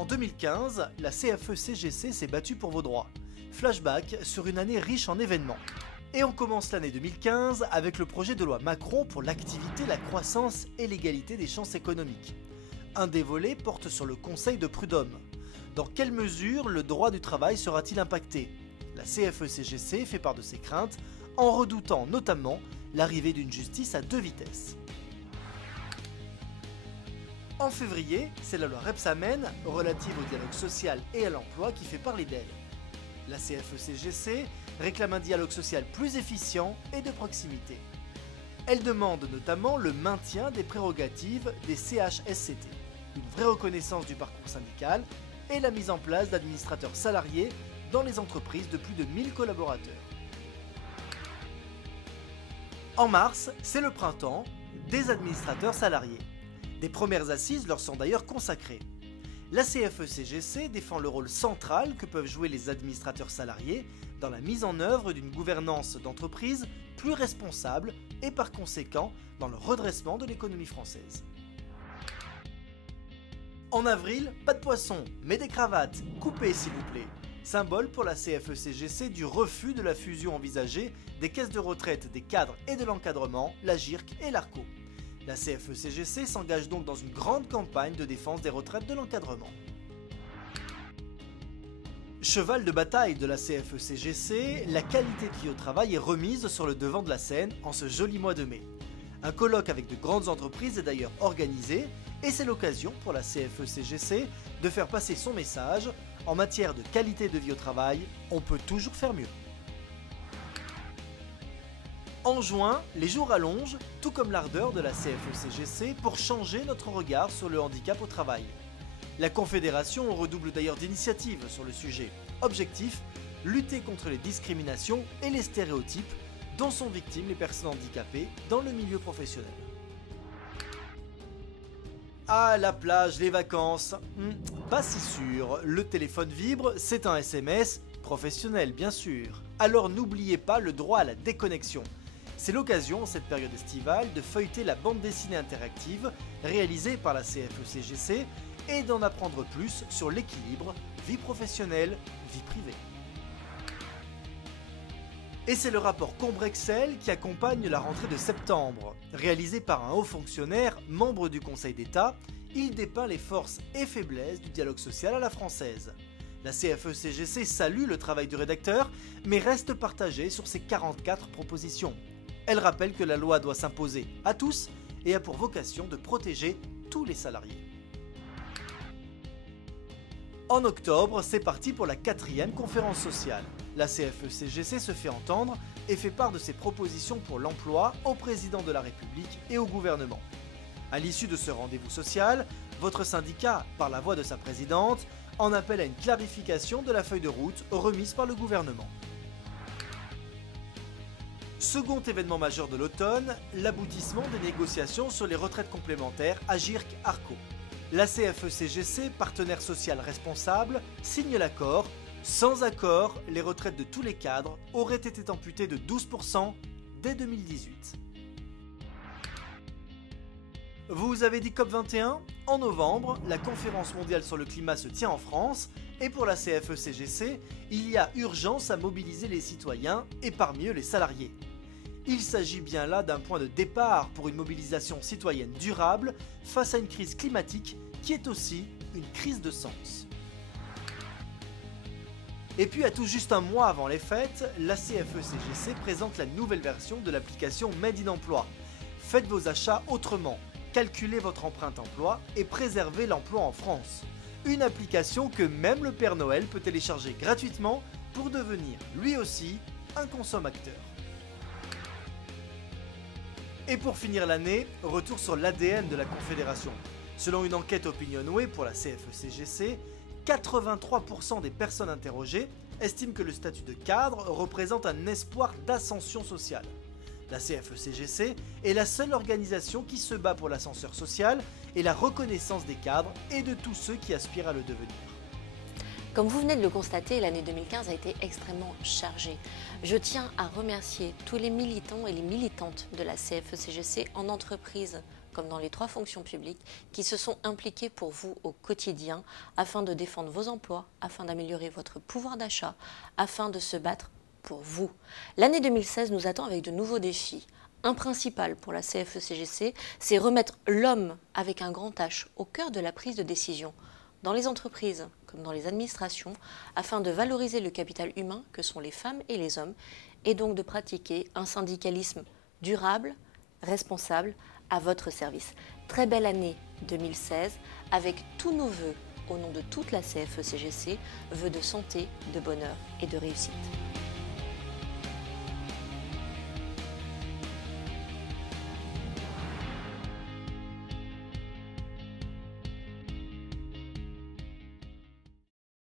En 2015, la CFE-CGC s'est battue pour vos droits. Flashback sur une année riche en événements. Et on commence l'année 2015 avec le projet de loi Macron pour l'activité, la croissance et l'égalité des chances économiques. Un des volets porte sur le Conseil de prud'homme. Dans quelle mesure le droit du travail sera-t-il impacté? La CFE-CGC fait part de ses craintes en redoutant notamment l'arrivée d'une justice à deux vitesses. En février, c'est la loi Rebsamen relative au dialogue social et à l'emploi qui fait parler d'elle. La CFE-CGC réclame un dialogue social plus efficient et de proximité. Elle demande notamment le maintien des prérogatives des CHSCT, une vraie reconnaissance du parcours syndical et la mise en place d'administrateurs salariés dans les entreprises de plus de 1000 collaborateurs. En mars, c'est le printemps des administrateurs salariés. Des premières assises leur sont d'ailleurs consacrées. La CFE-CGC défend le rôle central que peuvent jouer les administrateurs salariés dans la mise en œuvre d'une gouvernance d'entreprise plus responsable et par conséquent dans le redressement de l'économie française. En avril, pas de poisson, mais des cravates, coupées s'il vous plaît. Symbole pour la CFE-CGC du refus de la fusion envisagée des caisses de retraite des cadres et de l'encadrement, la GIRC et l'ARCO. La CFE-CGC s'engage donc dans une grande campagne de défense des retraites de l'encadrement. Cheval de bataille de la CFE-CGC, la qualité de vie au travail est remise sur le devant de la scène en ce joli mois de mai. Un colloque avec de grandes entreprises est d'ailleurs organisé et c'est l'occasion pour la CFE-CGC de faire passer son message. En matière de qualité de vie au travail, on peut toujours faire mieux. En juin, les jours allongent, tout comme l'ardeur de la CFE-CGC pour changer notre regard sur le handicap au travail. La Confédération redouble d'ailleurs d'initiatives sur le sujet. Objectif, lutter contre les discriminations et les stéréotypes dont sont victimes les personnes handicapées dans le milieu professionnel. Ah, la plage, les vacances, pas si sûr. Le téléphone vibre, c'est un SMS, professionnel bien sûr. Alors n'oubliez pas le droit à la déconnexion. C'est l'occasion, en cette période estivale, de feuilleter la bande dessinée interactive réalisée par la CFE-CGC et d'en apprendre plus sur l'équilibre vie professionnelle, vie privée. Et c'est le rapport Combrexel qui accompagne la rentrée de septembre. Réalisé par un haut fonctionnaire, membre du Conseil d'État, il dépeint les forces et faiblesses du dialogue social à la française. La CFE-CGC salue le travail du rédacteur, mais reste partagée sur ses 44 propositions. Elle rappelle que la loi doit s'imposer à tous et a pour vocation de protéger tous les salariés. En octobre, c'est parti pour la 4e conférence sociale. La CFE-CGC se fait entendre et fait part de ses propositions pour l'emploi au président de la République et au gouvernement. À l'issue de ce rendez-vous social, votre syndicat, par la voix de sa présidente, en appelle à une clarification de la feuille de route remise par le gouvernement. Second événement majeur de l'automne, l'aboutissement des négociations sur les retraites complémentaires à GIRC-ARCO. La CFE-CGC, partenaire social responsable, signe l'accord. Sans accord, les retraites de tous les cadres auraient été amputées de 12% dès 2018. Vous avez dit COP21 ? En novembre, la conférence mondiale sur le climat se tient en France et pour la CFE-CGC, il y a urgence à mobiliser les citoyens et parmi eux les salariés. Il s'agit bien là d'un point de départ pour une mobilisation citoyenne durable face à une crise climatique qui est aussi une crise de sens. Et puis à tout juste un mois avant les fêtes, la CFE-CGC présente la nouvelle version de l'application Made in Emploi. Faites vos achats autrement, calculez votre empreinte emploi et préservez l'emploi en France. Une application que même le Père Noël peut télécharger gratuitement pour devenir lui aussi un consommateur. Et pour finir l'année, retour sur l'ADN de la Confédération. Selon une enquête Opinionway pour la CFE-CGC, 83% des personnes interrogées estiment que le statut de cadre représente un espoir d'ascension sociale. La CFE-CGC est la seule organisation qui se bat pour l'ascenseur social et la reconnaissance des cadres et de tous ceux qui aspirent à le devenir. Comme vous venez de le constater, l'année 2015 a été extrêmement chargée. Je tiens à remercier tous les militants et les militantes de la CFE-CGC en entreprise comme dans les 3 fonctions publiques, qui se sont impliqués pour vous au quotidien afin de défendre vos emplois, afin d'améliorer votre pouvoir d'achat, afin de se battre pour vous. L'année 2016 nous attend avec de nouveaux défis. Un principal pour la CFE-CGC, c'est remettre l'homme avec un grand H au cœur de la prise de décision, dans les entreprises comme dans les administrations, afin de valoriser le capital humain que sont les femmes et les hommes, et donc de pratiquer un syndicalisme durable, responsable, à votre service. Très belle année 2016, avec tous nos vœux, au nom de toute la CFE-CGC, vœux de santé, de bonheur et de réussite.